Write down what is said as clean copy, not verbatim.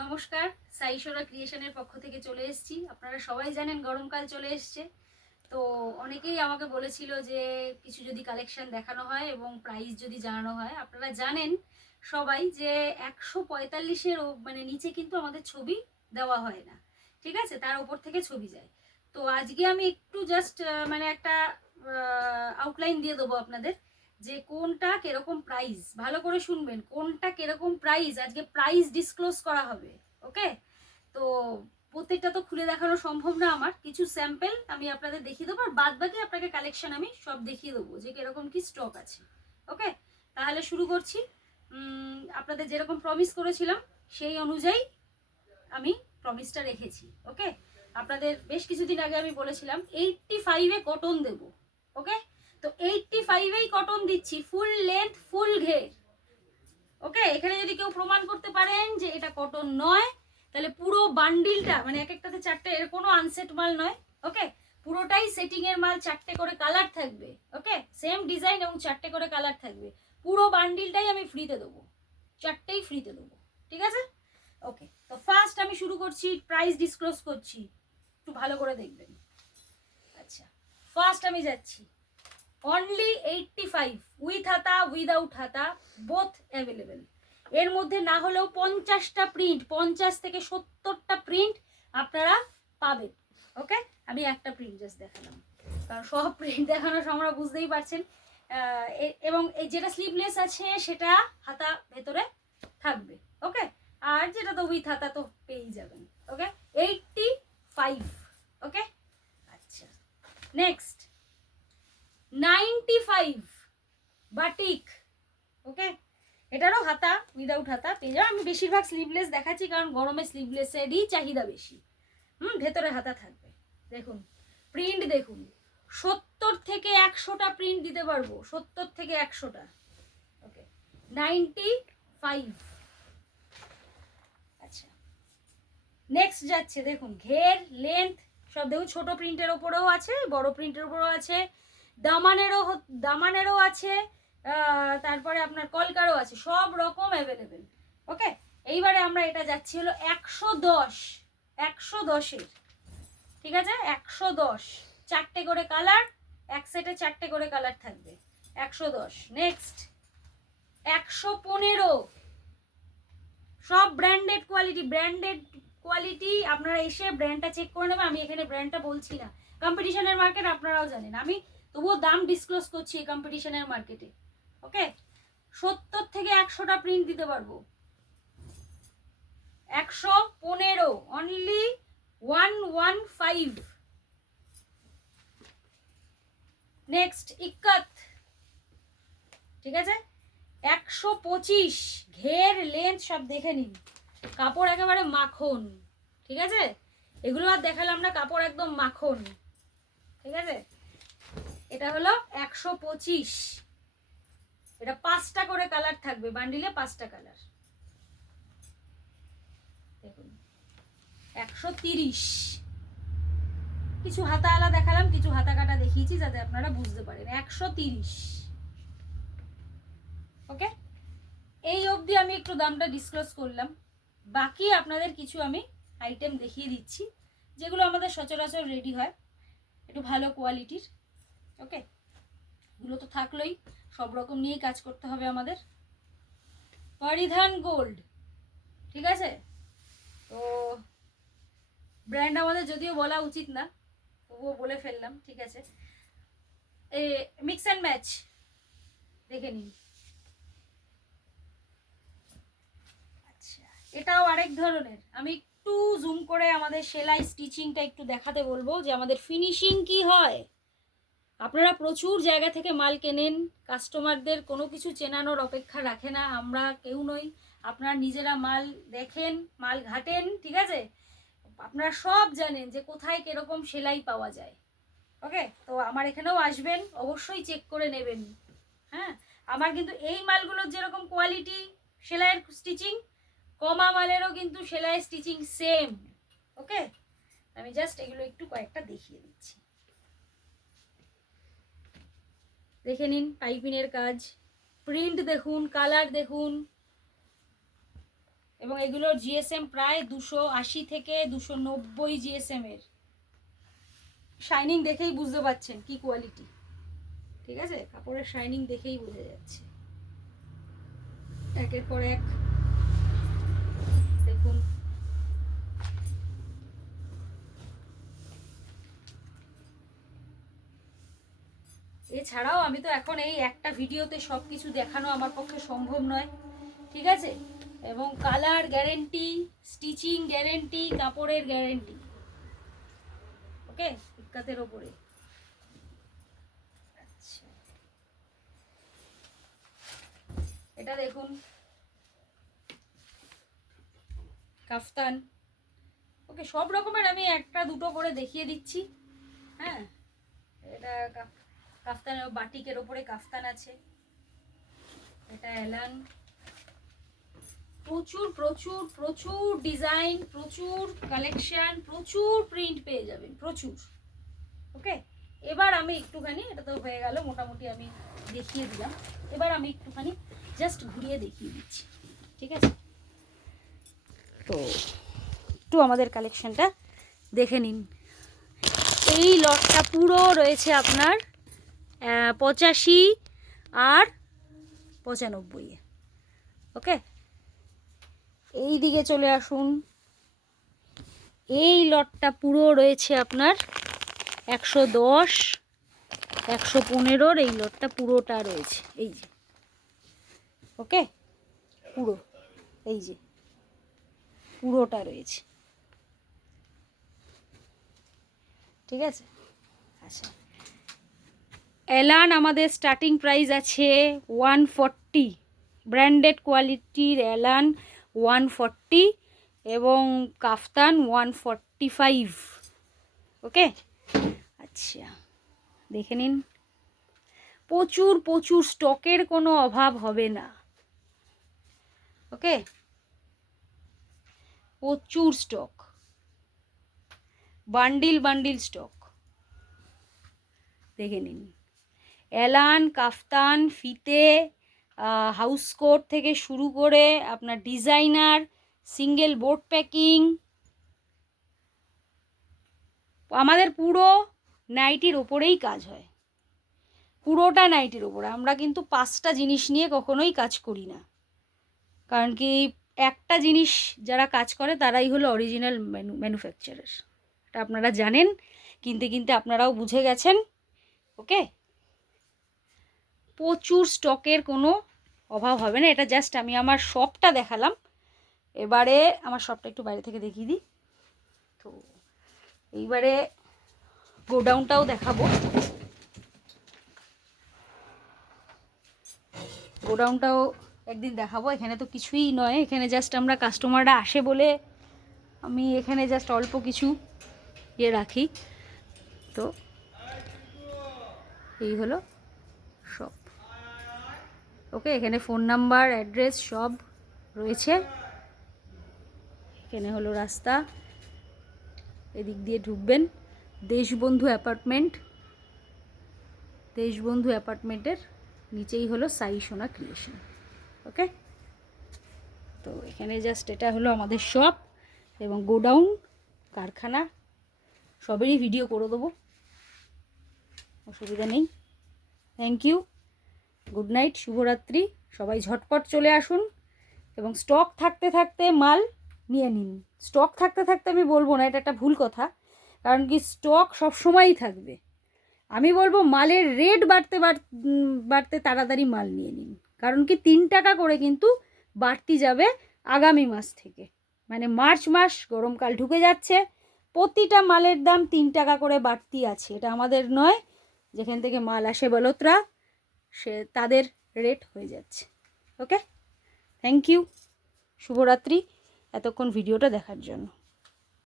নমস্কার, সাইশোরা ক্রিয়েশনের পক্ষ থেকে চলে এসেছি। আপনারা সবাই জানেন গরমকাল চলে এসছে, তো অনেকেই আমাকে বলেছিল যে কিছু যদি কালেকশন দেখানো হয় এবং প্রাইস যদি জানানো হয়। আপনারা জানেন সবাই যে 145-এর মানে নিচে কিন্তু আমাদের ছবি দেওয়া হয় না, ঠিক আছে, তার উপর থেকে ছবি যায়। তো আজকে আমি একটু জাস্ট মানে একটা আউটলাইন দিয়ে দেবো আপনাদের যে কোনটা কিরকম প্রাইস। ভালো করে শুনবেন, কোনটা কিরকম প্রাইস আজকে প্রাইস ডিসক্লোজ করা হবে। ওকে, তো প্রত্যেকটা তো খুলে দেখানো সম্ভব না, আমার কিছু স্যাম্পল আমি আপনাদের দেখিয়ে দেবো, আর বাদ বাকি আপনাকে কালেকশন আমি সব দেখিয়ে দেবো যে কিরকম কি স্টক আছে। ওকে, তাহলে শুরু করছি। আপনাদের যেরকম প্রমিস করেছিলাম সেই অনুযায়ী আমি প্রমিসটা রেখেছি। ওকে, আপনাদের বেশ কিছুদিন আগে আমি বলেছিলাম 85-এ কটন দেব। ওকে, তো 85-এই কটন দিচ্ছি, ফুল লেন্থ ফুল ঘের। ওকে, এখানে যদি কেউ প্রমাণ করতে পারেন যে এটা কটন নয়, তাহলে পুরো বান্ডিলটা মানে এক একটাতে চারটে, এর কোনো আনসেট মাল নয়। ওকে, পুরোটাই সেটিং এর মাল, চারটে করে কালার থাকবে। ওকে, সেম ডিজাইন এবং চারটে করে কালার থাকবে। পুরো বান্ডিলটাই আমি ফ্রিতে দেবো, চারটেই ফ্রিতে দেবো, ঠিক আছে। ওকে, তো ফার্স্ট আমি শুরু করছি, প্রাইস ডিসক্লোজ করছি, একটু ভালো করে দেখবেন। আচ্ছা, ফার্স্ট আমি যাচ্ছি অনলি 85, উইথ হাতা উইদাউট হাতা বোথ অ্যাভেলেবেল। এর মধ্যে না হলেও 50টা প্রিন্ট, 50 থেকে 70টা প্রিন্ট আপনারা পাবেন। ওকে, আমি একটা প্রিন্ট জাস্ট দেখালাম, কারণ সব প্রিন্ট দেখানো আমরা বুঝতেই পারছেন। এবং এই যেটা স্লিভলেস আছে সেটা হাতা ভেতরে থাকবে। ওকে, আর যেটা তো উইথ হাতা তো পেয়েই যাবেন। ওকে, 85। ওকে, আচ্ছা, নেক্সট 95 বাটিক। ওকে, এটারও হাতা উইদাউট হাতা পেয়ে যাবে। আমি বেশিরভাগ স্লিভলেস দেখাচ্ছি কারণ গরমে স্লিভলেসেরই চাহিদা বেশি। ভেতরে হাতা থাকবে। দেখুন প্রিন্ট, দেখুন 70 থেকে 100টা প্রিন্ট দিতে পারবো, 70 থেকে 100টা। ওকে, 95। আচ্ছা, নেক্সট যাচ্ছে, দেখুন ঘের লেন্থ সব দেখুন, ছোট প্রিন্টের ওপরেও আছে, বড় প্রিন্টের ওপরেও আছে, দামানেরও আছে, তারপরে আপনার কলকারও আছে, সব রকম অ্যাভেলেবেল। ওকে, এইবারে আমরা এটা যাচ্ছি হলো 110, 110-এর, ঠিক আছে, 110, চারটে করে কালার, এক সেটে চারটে করে কালার থাকবে, 110। নেক্সট 115, সব ব্র্যান্ডেড কোয়ালিটি, ব্র্যান্ডেড কোয়ালিটি। আপনারা এসে ব্র্যান্ডটা চেক করে নেবেন, আমি এখানে ব্র্যান্ডটা বলছি না, কম্পিটিশনের মার্কেট আপনারাও জানেন, আমি তবুও দাম ডিসক্লোজ করছি এই কম্পিটিশনের মার্কেটে। ওকে, 70 থেকে 100টা প্রিন্ট দিতে পারবো। 115 অনলি 115। নেক্সট 71, ঠিক আছে, 125, ঘের লেন্থ সব দেখে নিন, কাপড় একেবারে মাখন, ঠিক আছে, এগুলো আর দেখালাম না, কাপড় একদম মাখন, ঠিক আছে। এটা হলো 125, এটা 5টা করে কালার থাকবে, বান্ডিলে 5টা কালার। দেখুন 130, কিছু হাতা আলা দেখালাম, কিছু হাতা কাটা দেখিয়েছি যাতে আপনারা বুঝতে পারেন। 130। ওকে, এই অবধি আমি একটু দামটা ডিসক্লোজ করলাম, বাকি আপনাদের কিছু আমি আইটেম দেখিয়ে দিচ্ছি যেগুলো আমাদের সচরাচর রেডি হয়, একটু ভালো কোয়ালিটির। ওকে, এগুলো তো থাকলোই, সব রকম নিয়েই কাজ করতে হবে আমাদের। পরিধান গোল্ড, ঠিক আছে, তো ব্র্যান্ড আমাদের যদিও বলা উচিত না, তবুও বলে ফেললাম, ঠিক আছে। এ মিক্স অ্যান্ড ম্যাচ দেখে নিন। আচ্ছা, এটাও আরেক ধরনের, আমি একটু জুম করে আমাদের সেলাই স্টিচিংটা একটু দেখাতে বলবো যে আমাদের ফিনিশিং কি হয়। আপনারা প্রচুর জায়গা থেকে মাল কেনেন, কাস্টমারদের কোনো কিছু চেনানোর অপেক্ষা রাখে না, আমরা কেউ নই। আপনারা নিজেরা মাল দেখেন, মাল ঘাটেন, ঠিক আছে, আপনারা সব জানেন যে কোথায় কিরকম সেলাই পাওয়া যায়। ওকে, তো আমার এখানেও আসবেন, অবশ্যই চেক করে নেবেন। হ্যাঁ, আমার কিন্তু এই মালগুলোর যেরকম কোয়ালিটি সেলাইয়ের স্টিচিং, কমা মালেরও কিন্তু সেলাই স্টিচিং সেম। ওকে, আমি জাস্ট এগুলো একটু কয়েকটা দেখিয়ে দিচ্ছি, দেখে নিন। পাইপিনের কাজ, প্রিন্ট দেখুন, কালার দেখুন, এবং এগুলোর জিএসএম প্রায় 280 থেকে 290 জিএসএম এর। শাইনিং দেখেই বুঝতে পারছেন কি কোয়ালিটি, ঠিক আছে? কাপড়ের শাইনিং দেখেই বোঝা যাচ্ছে। একের পর এক দেখুন। এছাড়াও আমি তো এখন এই একটা ভিডিওতে সব কিছু দেখানো আমার পক্ষে সম্ভব নয়, ঠিক আছে? এবং কালার গ্যারেন্টি, স্টিচিং গ্যারেন্টি, কাপড়ের গ্যারেন্টি, ওকে, ইক্কাতের ওপরে। আচ্ছা, এটা দেখুন কাফতান, ওকে, সব রকমের আমি একটা দুটো করে দেখিয়ে দিচ্ছি। হ্যাঁ, এটা কাফতানের বাটিকের ওপরে কাফতান আছে, এটা এলান। প্রচুর প্রচুর প্রচুর ডিজাইন, প্রচুর কালেকশন, প্রচুর প্রিন্ট পেয়ে যাবেন, প্রচুর। ওকে, এবার আমি একটুখানি, এটা তো হয়ে গেল মোটামুটি আমি দেখিয়ে দিলাম, এবার আমি একটুখানি জাস্ট ঘুরিয়ে দেখিয়ে দিচ্ছি, ঠিক আছে? তো একটু আমাদের কালেকশনটা দেখে নিন। এই লটটা পুরো রয়েছে আপনার 85 আর 95-এ। ওকে, এই দিকে চলে আসুন। এই লটটা পুরো রয়েছে আপনার 110, 115-র এই লটটা পুরোটা রয়েছে, এই যে, ওকে, পুরো এই যে পুরোটা রয়েছে, ঠিক আছে? আচ্ছা, এলান আমাদের স্টার্টিং প্রাইস আছে 140, ব্র্যান্ডেড কোয়ালিটির এলান 140 এবং কাফতান 145। ওকে, আচ্ছা, দেখে নিন। প্রচুর প্রচুর স্টকের কোনো অভাব হবে না, ওকে, প্রচুর স্টক, বান্ডিল বান্ডিল স্টক, দেখে নিন। এলান, কাফতান, ফিতে, হাউস কোট থেকে শুরু করে আপনার ডিজাইনার, সিঙ্গেল বোর্ড প্যাকিং, আমাদের পুরো নাইটির ওপরেই কাজ হয়, পুরোটা নাইটির ওপরে। আমরা কিন্তু 5টা জিনিস নিয়ে কখনোই কাজ করি না, কারণ কি একটা জিনিস যারা কাজ করে তারাই হলো অরিজিনাল ম্যানুফ্যাকচারার, এটা আপনারা জানেন, কিনতে কিনতে আপনারাও বুঝে গেছেন। ওকে, প্রচুর স্টকের কোনো অভাব হবে না। এটা জাস্ট আমি আমার শপটা দেখালাম, এবারে আমার শপটা একটু বাইরে থেকে দেখিয়ে দিই। তো এইবারে গোডাউনটাও দেখাবো। গোডাউনটাও একদিন দেখাবো। এখানে তো কিছুই নয়, এখানে জাস্ট আমরা কাস্টমাররা আসে বলে আমি এখানে জাস্ট অল্প কিছু ইয়ে রাখি। তো এই হলো সব, ওকে, এখানে ফোন নাম্বার, অ্যাড্রেস সব রয়েছে। এখানে হলো রাস্তা, এদিক দিয়ে ঢুকবেন, দেশবন্ধু অ্যাপার্টমেন্ট, দেশবন্ধু অ্যাপার্টমেন্টের নিচেই হলো সাই সোনা ক্রিয়েশন। ওকে, তো এখানে জাস্ট এটা হলো আমাদের শপ এবং গোডাউন, কারখানা, সবেরই ভিডিও করে দেবো, অসুবিধা নেই। থ্যাংক ইউ, গুড নাইট, শুভরাত্রি। সবাই ঝটপট চলে আসুন এবং স্টক থাকতে থাকতে মাল নিয়ে নিন। স্টক থাকতে থাকতে আমি বলবো না, এটা একটা ভুল কথা, কারণ কি স্টক সবসময়ই থাকবে। আমি বলবো মালের রেট বাড়তে বাড়তে তাড়াতাড়ি মাল নিয়ে নিন, কারণ কি 3 টাকা করে কিন্তু বাড়তি যাবে আগামী মাস থেকে, মানে মার্চ মাস, গরমকাল ঢুকে যাচ্ছে, প্রতিটা মালের দাম 3 টাকা করে বাড়তি আছে। এটা আমাদের নয়, যেখান থেকে মাল আসে বলত্রা, সে তাদের রেট হয়ে যাচ্ছে। ওকে, থ্যাংক ইউ, শুভরাত্রি, এতক্ষণ ভিডিওটা দেখার জন্য।